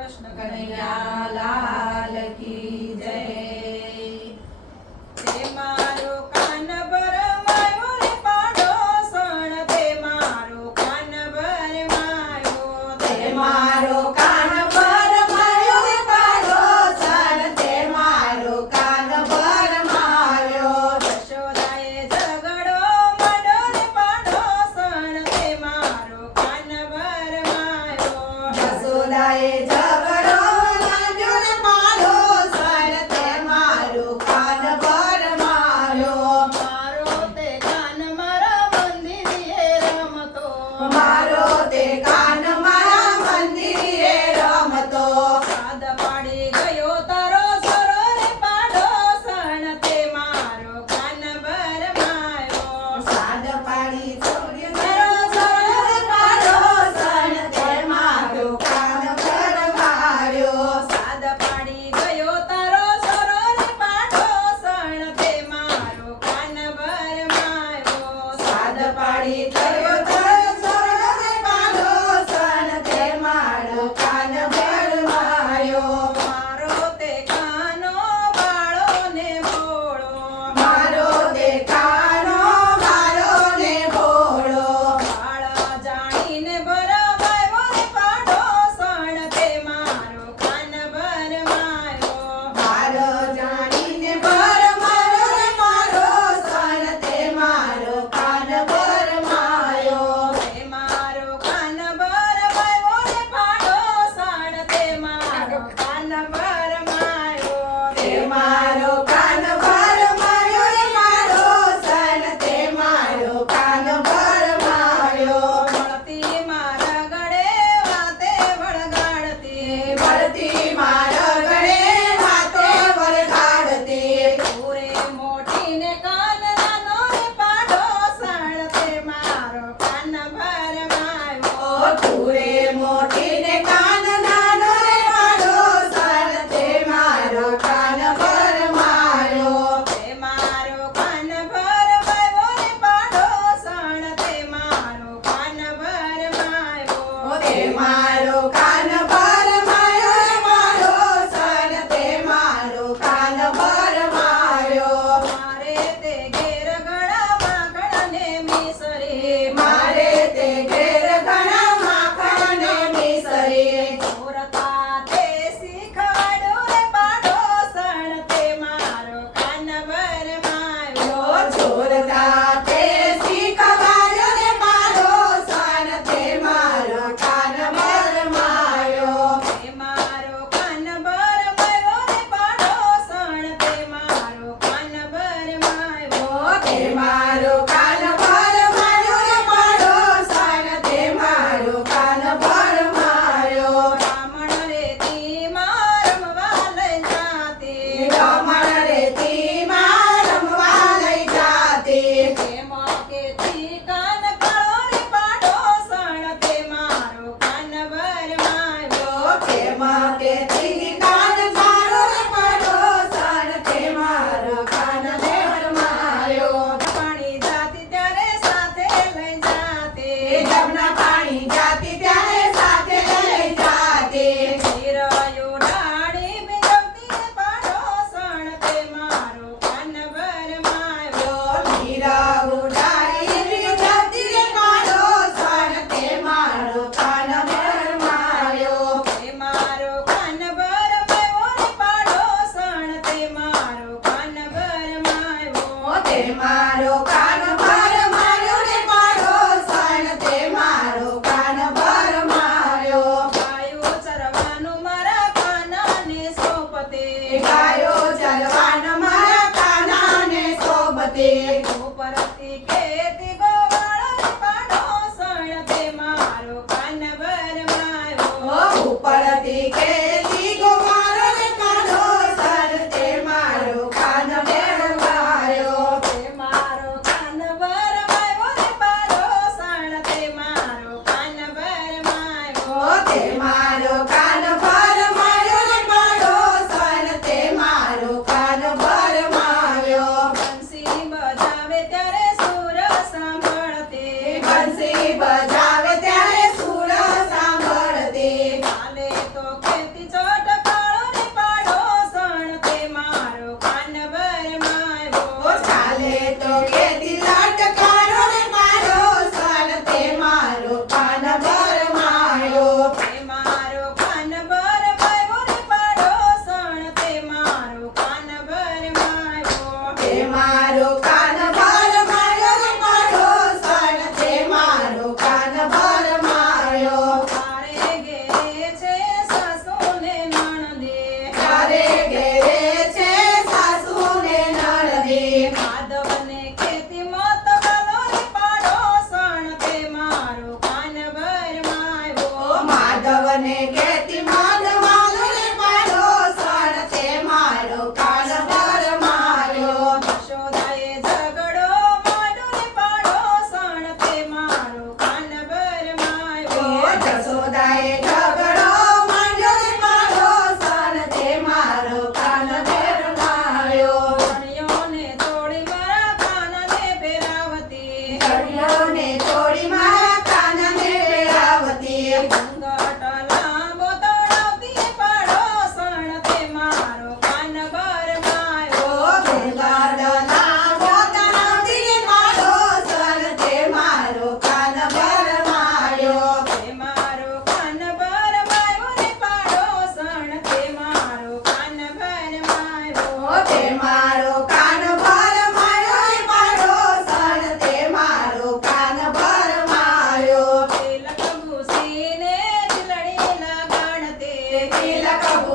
કૃષ્ણ કનૈયા લાલ કી જય. તે મારો કાન ભરમાયો રે પાડોસણ, તે મારો કાન ભરમાયો, તે મારો કાન ભરમાયો રે પાડોસણ, તે મારો કાન ભરમાયો. યશોદાએ ઝઘડો માંડ્યો રે પાડોસણ, તે મારો કાન ભરમાયો. યશોદાએ ઝઘડો માંડ્યો રે પાડોસણ, તે મારો કાન ભરમાયો. મારો તે કાન મારા મંદિરે રમતો, મારો તે કાન મારા મંદિરે રમતો. સાદ પાડી ગયો તારો સરો રે પાડોસણ, તે મારો કાન ભરમાયો. સાદ પાડી છોડ્યો તારો સરો રે પાડોસણ, તે મારો કાન ભરમાયો. સાદ પાડી ગયો તારો સરો રે પાડોસણ, તે મારો કાન ભરમાયો. સાદ પાડી ગયો તારો સરો રે પાડોસણ, તે મારો કાન ભરમાયો. મારો તે કાનો બાળો ને ભોળો, મારો તે કાનો મારો ને ભોળો. બાળા જાણીને ભરમાયો રે પાડોસણ, તે મારો કાન ભરમાયો. મારો જાણીને ભરમાયો રે પાડોસણ, તે મારો કાન ભરમાયો. તે મારો કાન ભરમાયો રે પાડોસણ, તે મારો કાન ભરમાયો. તે મારો કાન ભરમાયો રે પાડોસણ, તે મારો કાન ભરમાયો. મળતી મારા ગળે વાતે વળગાડતી, ભરતી મારા ગળે વાતે વળગાડતી. પૂરે મોઠીને કાન નાનો રે પાડોસણ, તે મારો કાન ભરમાયો. ઓ તુરે મોટીને કાન નાનો રે પાડોસણ, તે મારો કાન ભરમાયો. તે મારો કાન ભરમાયો રે પાડોસણ, તે મારો કાન ભરમાયો. તે મારો કાન ભરમાયો રે પાડોસણ, તે મારો કાન ભરમાયો. મારે તે ઘેર ઘણા માખણને મિસરી, મારે તે ઘેર ઘણા માખણ ને મિસરી. ચોરતા તે શીખવાડ્યું રે પાડોસણ, તે મારો કાન ભરમાયો. ચોરતા તે શીખવાડ્યો રે પાડોસણ, તે મારો કાન ભરમાયો. તે મારો કાન ભરમાયો રે પાડોસણ, તે મારો કાન ભરમાયો. તે મારો કાન ભરમાયો રે પાડોસણ, તે મારો કાન ભરમાયો. બ્રાહ્મણ રેતી માં રમવા લઈ જાતી, રમણ રેતી માં રમવા લઈ જાતી. તેમાં કેતી કાન કાળો રે પાડોસણ, તે મારો કાન ભરમાયો. તેમાં કેતી કાન કાળો રે પાડોસણ, તે મારો કાન ભરમાયો. પાણી જાતી ત્યારે સાથે લઈ જાતી, જમના પાણી જાતી ત્યારે સાથે લઈ જાતી. હીરાયો ડાળી ભીંજવતી રે પાડોસણ, તે મારો કાન ભરમાયો. મીરા ઉડાડી ભીંજવતી રે પાડોસણ, તે મારો કાન ભરમાયો. તે મારો કાન ભરમાયો રે પાડોસણ, તે મારો કાન ભરમાયો. તે મારો કાન ભરમાયો રે પાડોસણ, તે મારો કાન ભરમાયો. ગાયો ચરવાનું મારા કાનાને સોંપતે, ગાયો ચરવાન મારા કાનાને સોબતે. ઉપરથી ખેતી ગોવાળો રે પાડોસણ, તે મારો કાન ભરમાયો. ઉપરથી કેતી ગોવાળો રે પાડોસણ, તે મારો કાન ભરમાયો. તે મારો કાન ભરમાયો રે પાડોસણ, તે મારો કાન ભરમાયો. તે મારો કાન ભરમાયો રે પાડોસણ, તે મારો કાન ભરમાયો. બંસી બજાવે ત્યારે સુર સાંભળતી, બંસી બજાવે ત્યારે સુર સાંભળતી. ચાલે તો ખેતી લખવું